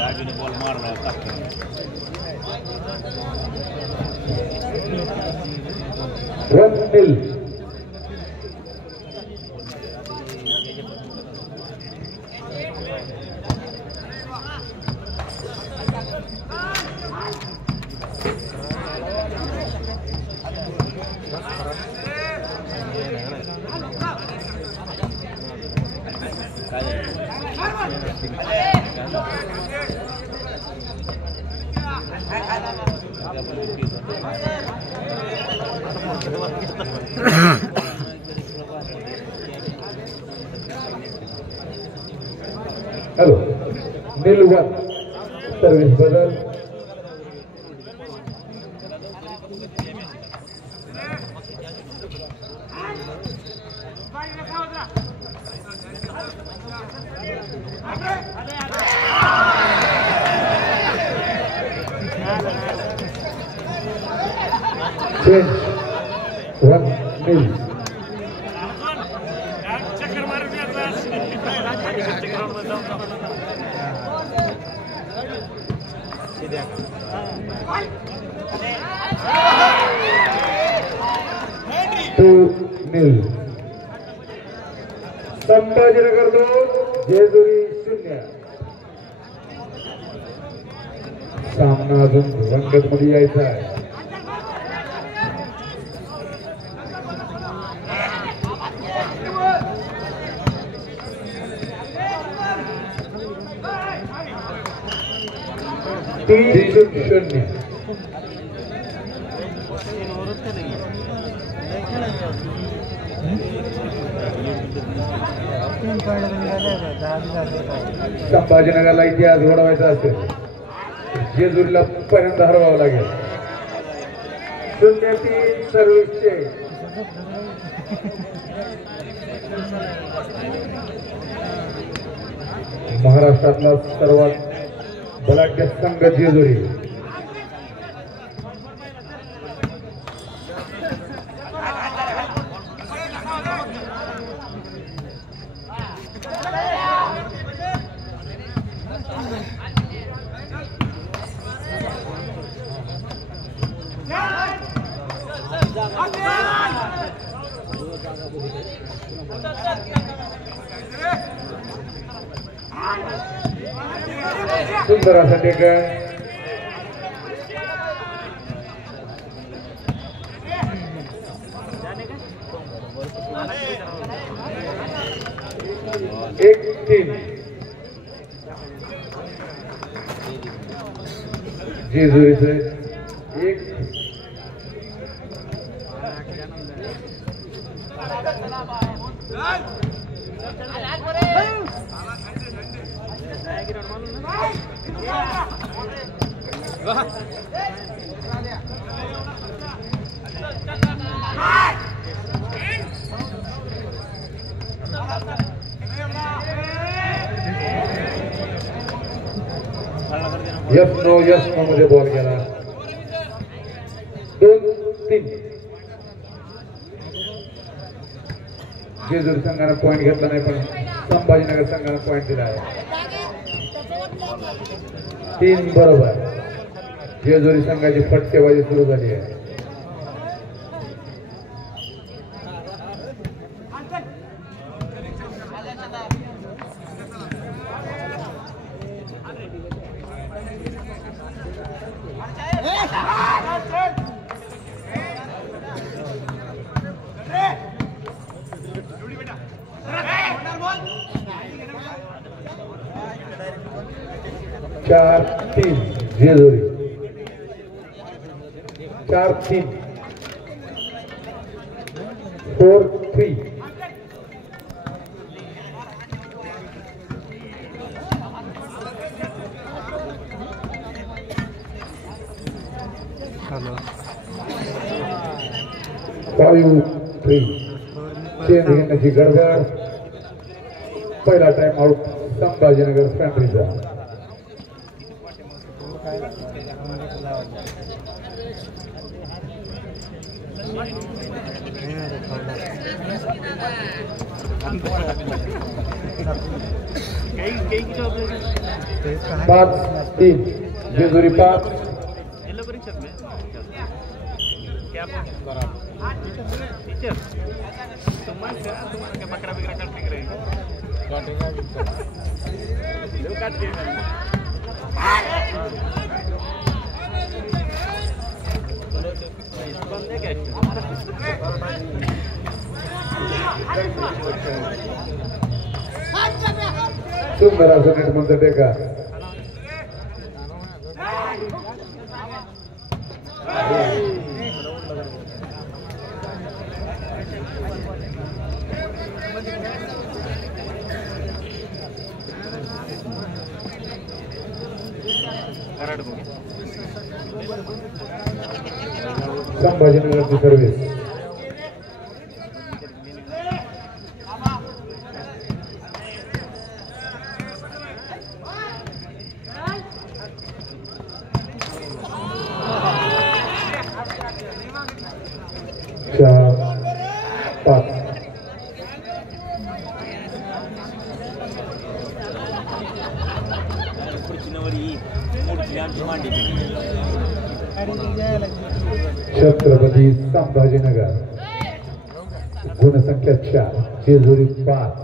राजूने बॉल मारला हेलो नील one service बदल चेंज 1-0 2-0 संभाजीनगर 2 जेजुरी 0 सामना अजून रंगतमध्ये यायचा आहे संभाजीनगरला इतिहास घडवायचा असेल जेजुरीला पहिल्यांदा हरवावं लागेल 0-3 सर्व्हिसचे महाराष्ट्रातला सर्वात बलाढ्य संघ जेजुरी सुंदर असा टेकन एक 3 जेजुरीचे 1 यस नो मध्ये बॉल गेला 2-3 जेजुरी संघाने पॉइंट घेतला नाही पण संभाजीनगर संघाने पॉइंट दिला आहे 3 बरोबर जेजुरी संघाची फटकेबाजी सुरू झाली आहे चार 3 जेजुरी 4-3 4-3 2 5-3 चेंज घेण्याची गडबड. पहिला टाइम आउट संभाजीनगर फॅमिलीचा. पाच 3 जेजुरी 5. सुंदर असं नेट म्हणतं टेका. संभाजीनगरची सर्व्हिस. चार 5. छत्रपती संभाजीनगर गुणसंख्या 4 जेजुरी 5.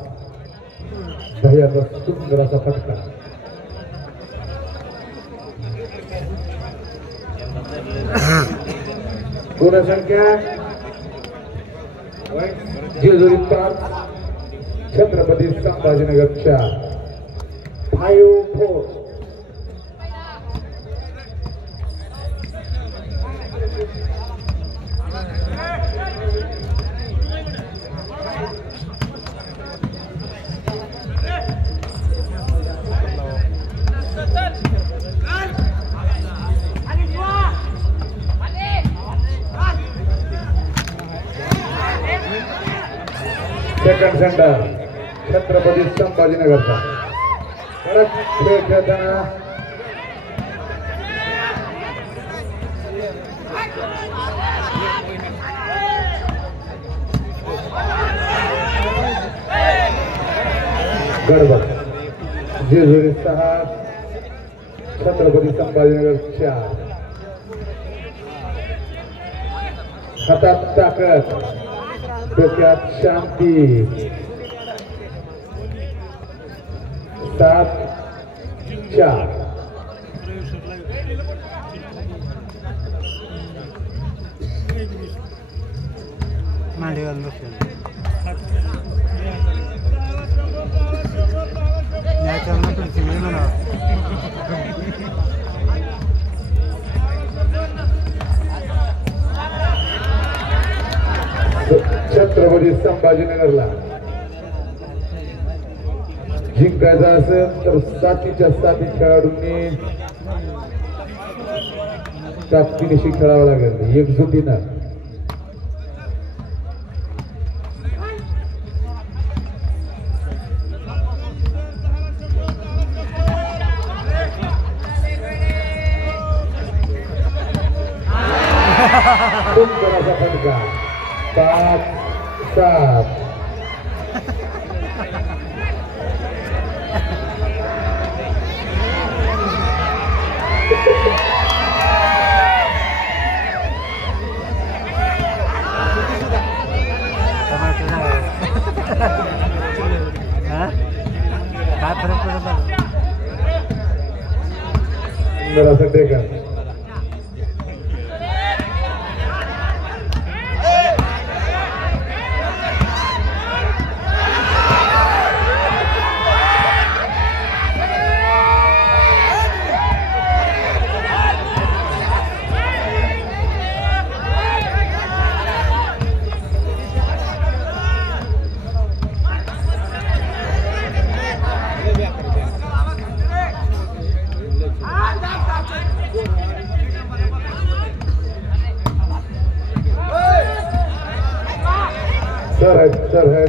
भयाचा सुंदर असा फटका. गुणसंख्या जेजुरी 5 छत्रपती संभाजीनगर 4. 5-4. सेकंड सेंटर छत्रपती संभाजीनगरचा. परत खेळ खेळताना गडबड. जेजुरी 6 छत्रपती संभाजीनगर 4. हातात ताकद, डोक्यात शांती. 7-4. छत्रपती संभाजीनगरला जिंकायचं असेल तर साथीच्या साथी खेळाडूंनी ताकदीनिशी खेळावं लागेल, एकजुटीनं. सुंदर असा फटका. 5-7. सुंदर असं टेका. सर है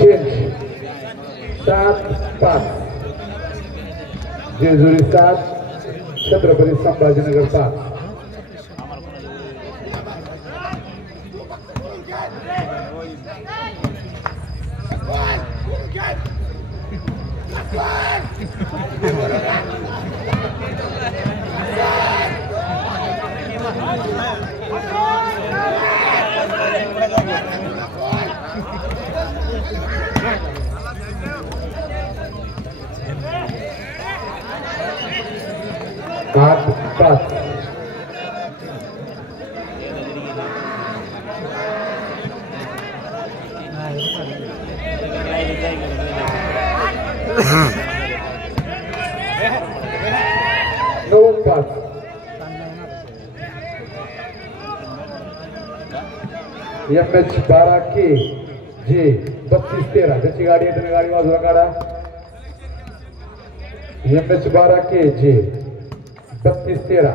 चेंज 7-5 जेजुरी 7 छत्रपती संभाजीनगर 5 8-5 9-5 MH12 के जे 32-13 त्याची गाडी आहे तुम्ही गाडी बाजूला काढा MH12 के जे 32-13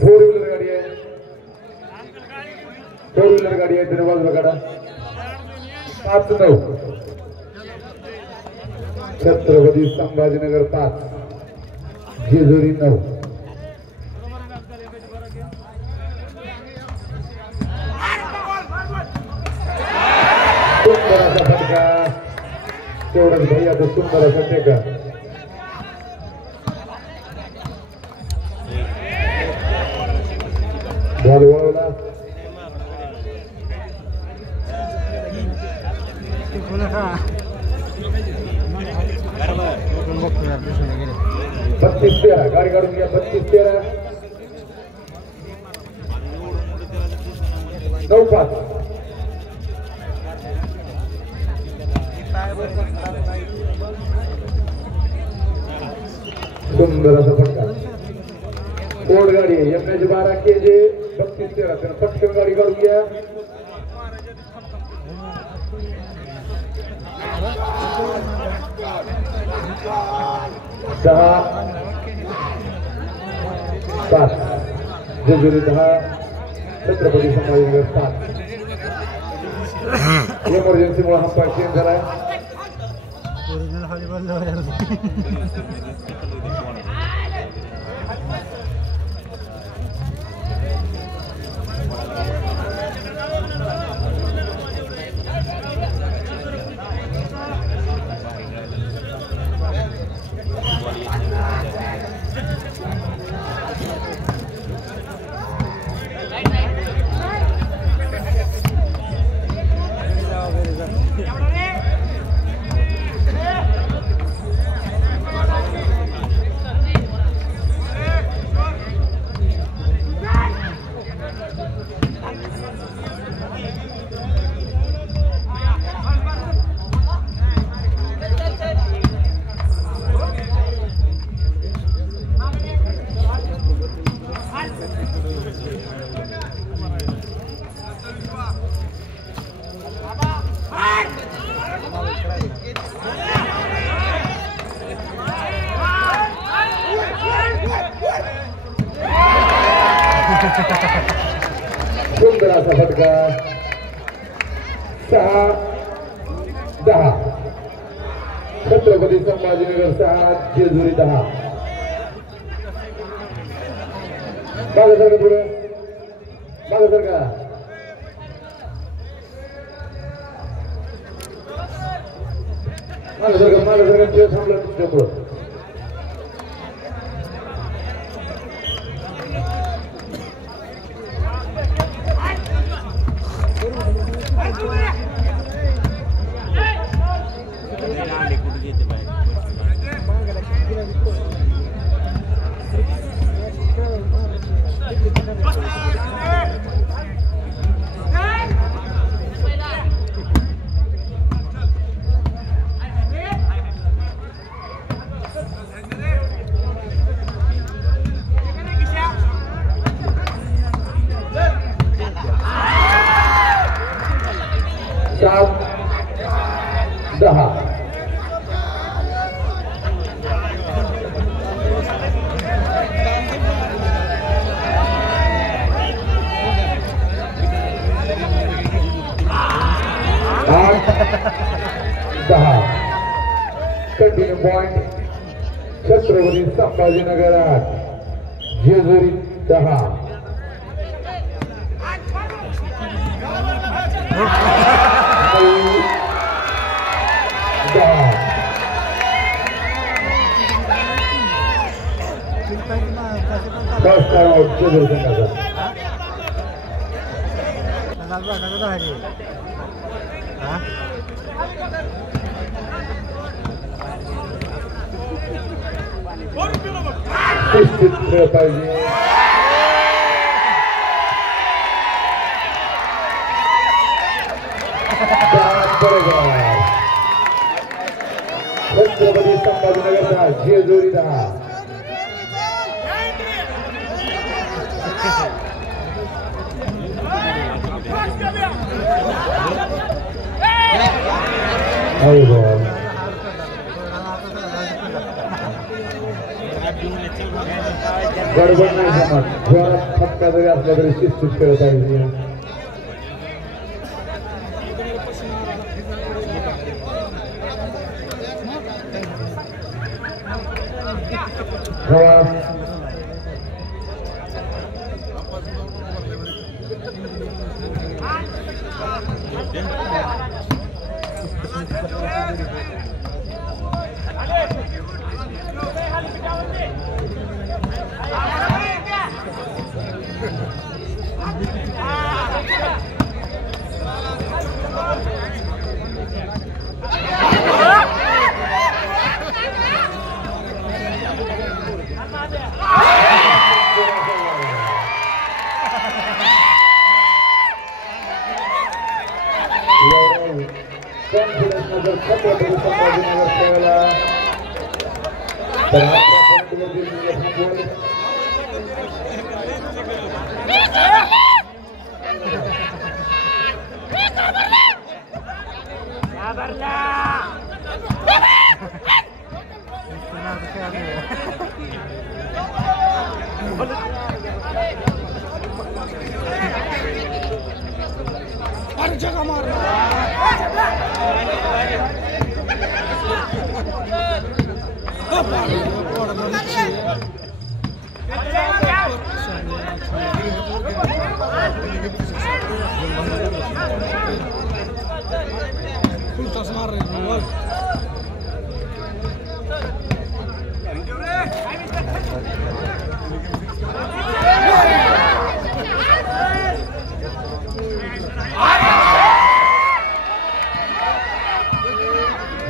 फोर व्हीलर गाडी आहे तुम्ही बाजूला काढा 5-9 छत्रपती संभाजीनगर 5 जेजुरी 9 सुंदर असा फटका तेवढंच भैया तो सुंदर असा टेका बॉल वळवला बत्तीस 13 गाडी काढून घ्या 32-13 9-5 सुंदर असा फटका फोर्ड गाडी MH12 के जे 32-13 त्यानं पटकन गाडी काढून घ्या दहा 5 जेजुरी 10 छत्रपती संभाजीनगर 5 इमर्जन्सी मुळे हा चेंज झालाय सुंदर असा फटका 6-10 छत्रपती संभाजीनगर 6 जेजुरी 10 मागे सरका पुढे मागे सरका खेळ थांबला तुमच्या पुढं Basta! Chhatrapati Sambhajinagar 8 Jejuri 10 first time out Jejuri संघाचा शिस्तीत खेळ पाहिजे छत्रपती संभाजीनगरचा जेजुरी 10 गडबड नाही जमत जोरात फटका जरी असला तरी शिस्तीत खेळ पाहिजे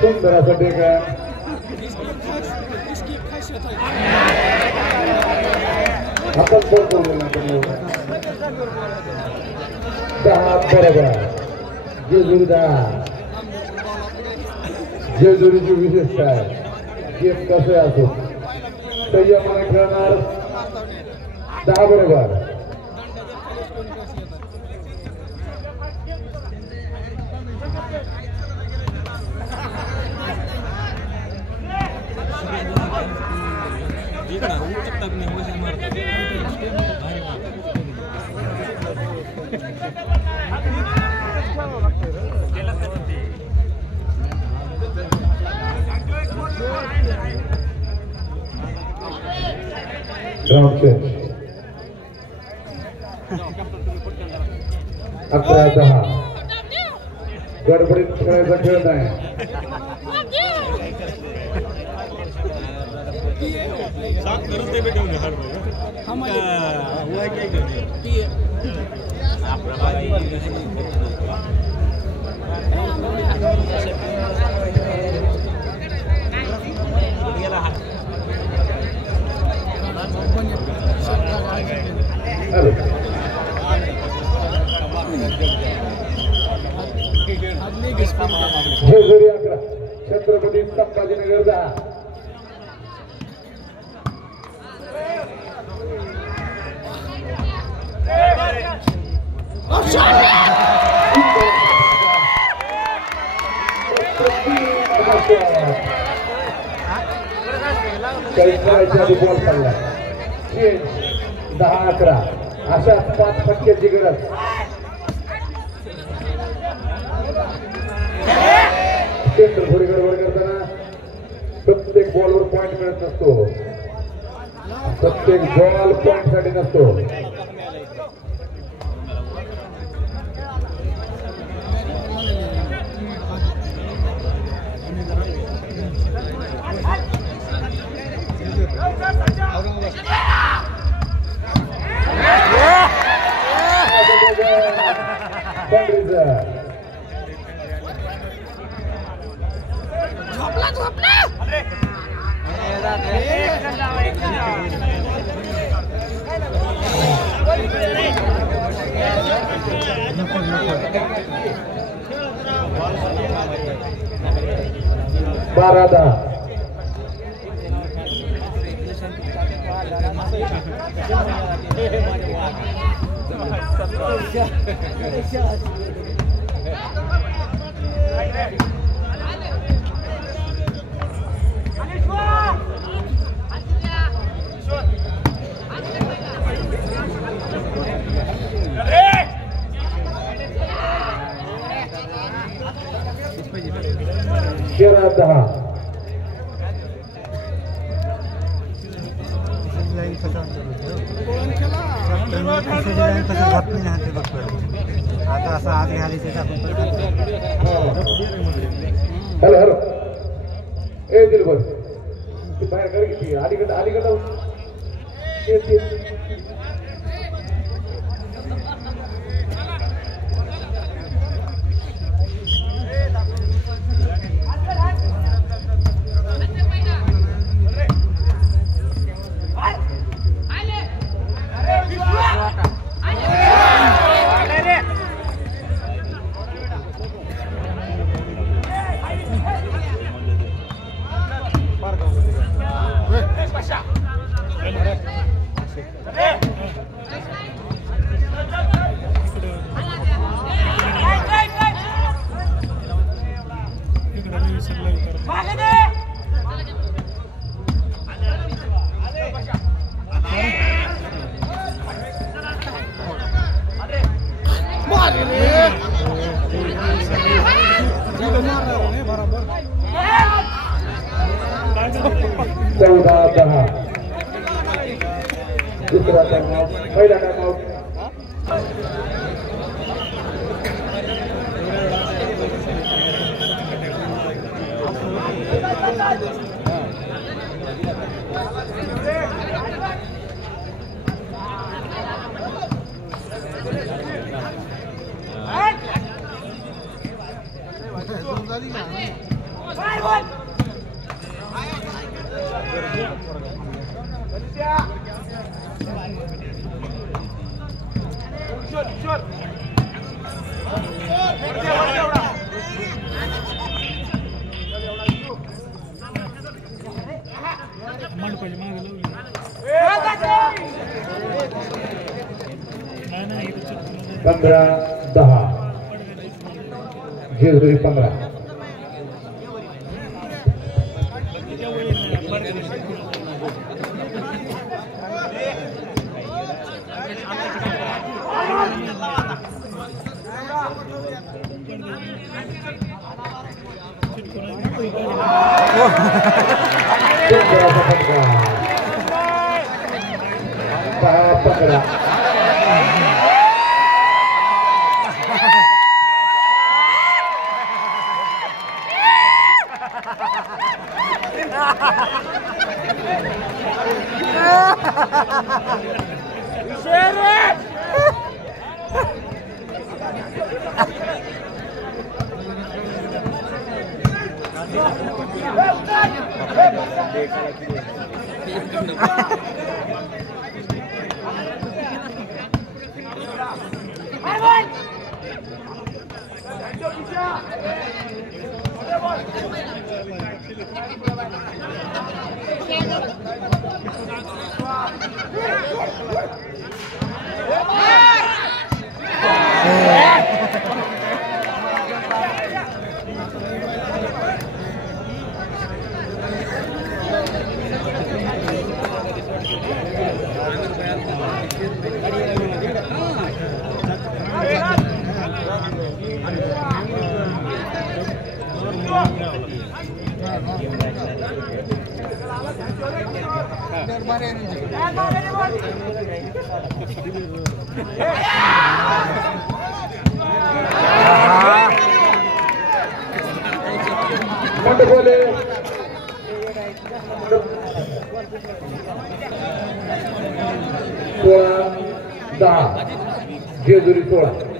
सुंदर असं टेका आपण बरोबर 10 बरोबर जेजुरी 10 जेजुरीची विशेषता आहे गेम कसं असो संयमाने खेळणार 10 बरोबर ग्राउंड चेंज 11-10 गडबडीत खेळायचा खेळ नाही जेजुरी 11 छत्रपती संभाजीनगर 10 बॉल पडला 10-11 अशा 5 फटक्याची गरज थोडी गडबड करताना प्रत्येक बॉलवर पॉइंट मिळत नसतो, प्रत्येक बॉल पॉइंट साठी नसतो. बारादा तेरा 10 आता असं आत घ्यायला हॅलो हॅलो ए दिल बस ती बाहेर कर किती अलीकडे अलीकडे चौदा 10 दुसरा टाइमआउट पहिला टाइमआउट पंधरा 10 जेजुरी 15 Thank you. बोले 16-10 जेजुरी 16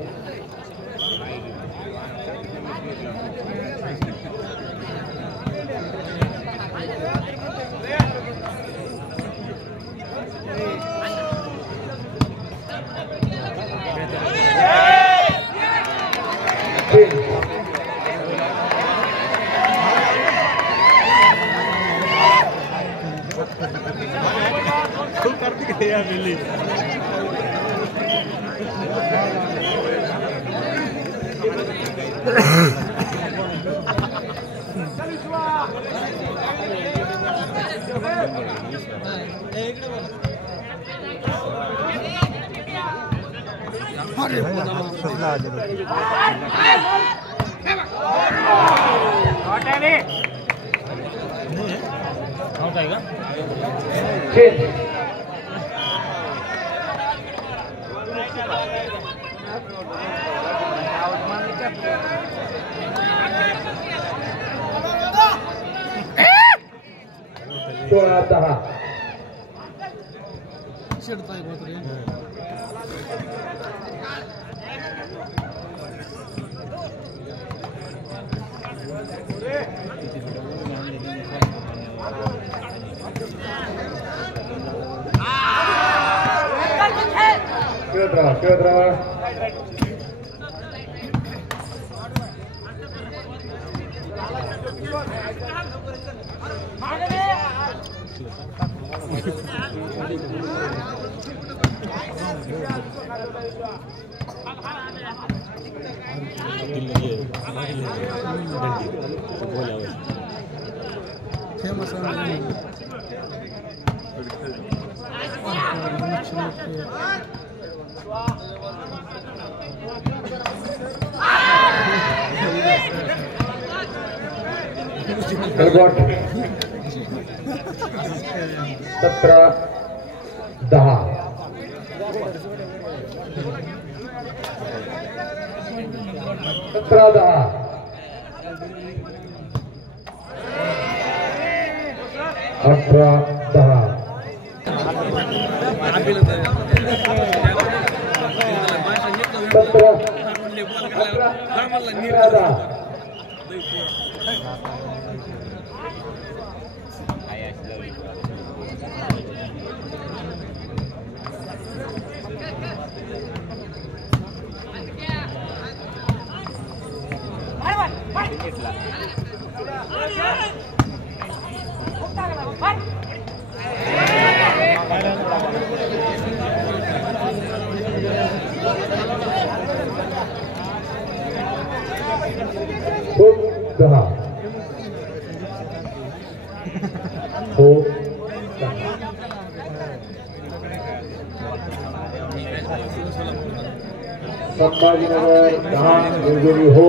संभाजीनगर 10 जेजुरी हो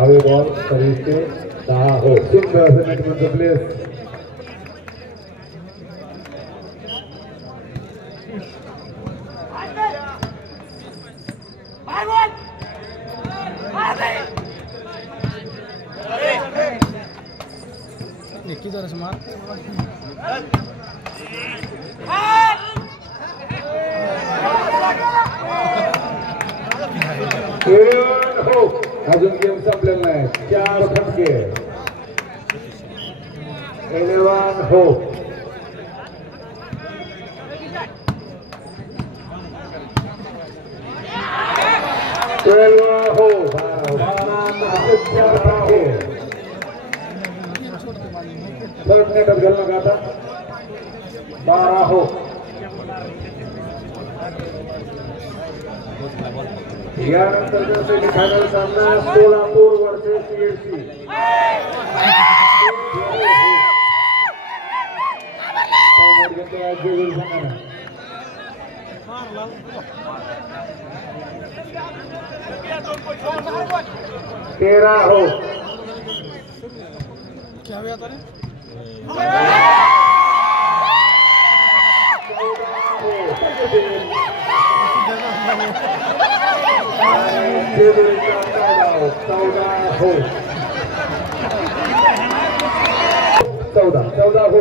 अवे बॉल सर्विस से 10 हो सुंदर से नेट में प्लेस किधर स्मार्ट हो अजून गेम संपलेला नाही 4 फटके 11 हो 12 हो 4 फटके थर्ड नेटात घालणं का आता 12 हो यानंतर फायनल सामना सोलापूर वर्सेस सीएससी तेरा हो क्या हुआ था चौदह हो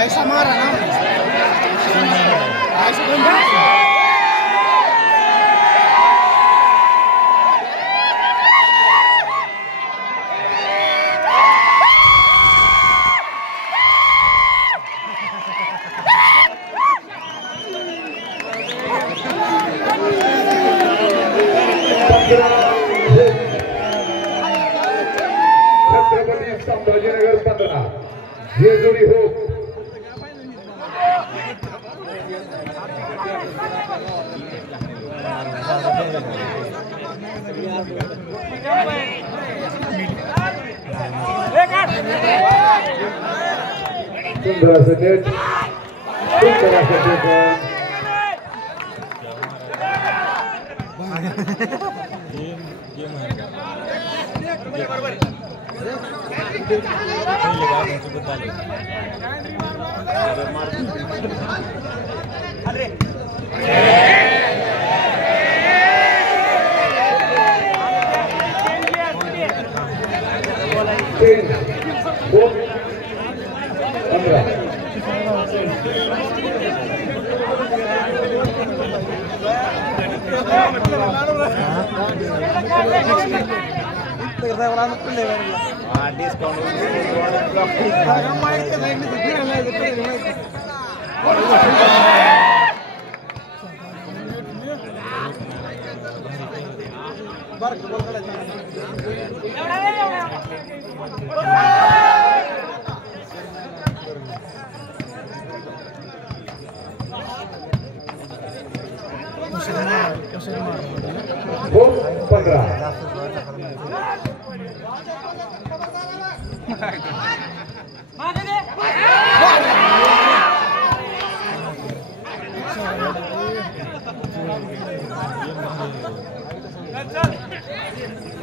ऐसा मारा ना छत्रपती संभाजीनगर 15 जेजुरी हो सुंदर असं नेट सुंदर असं टेकन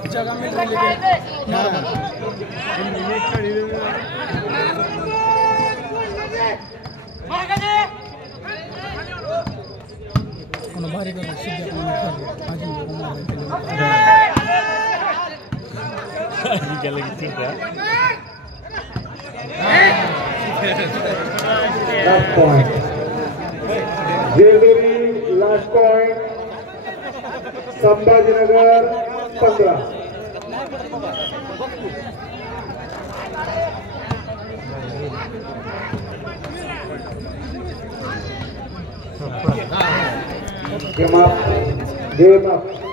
जगह में भारी कर Last point. Jejuri last point. Sambhajinagar 15. Game up.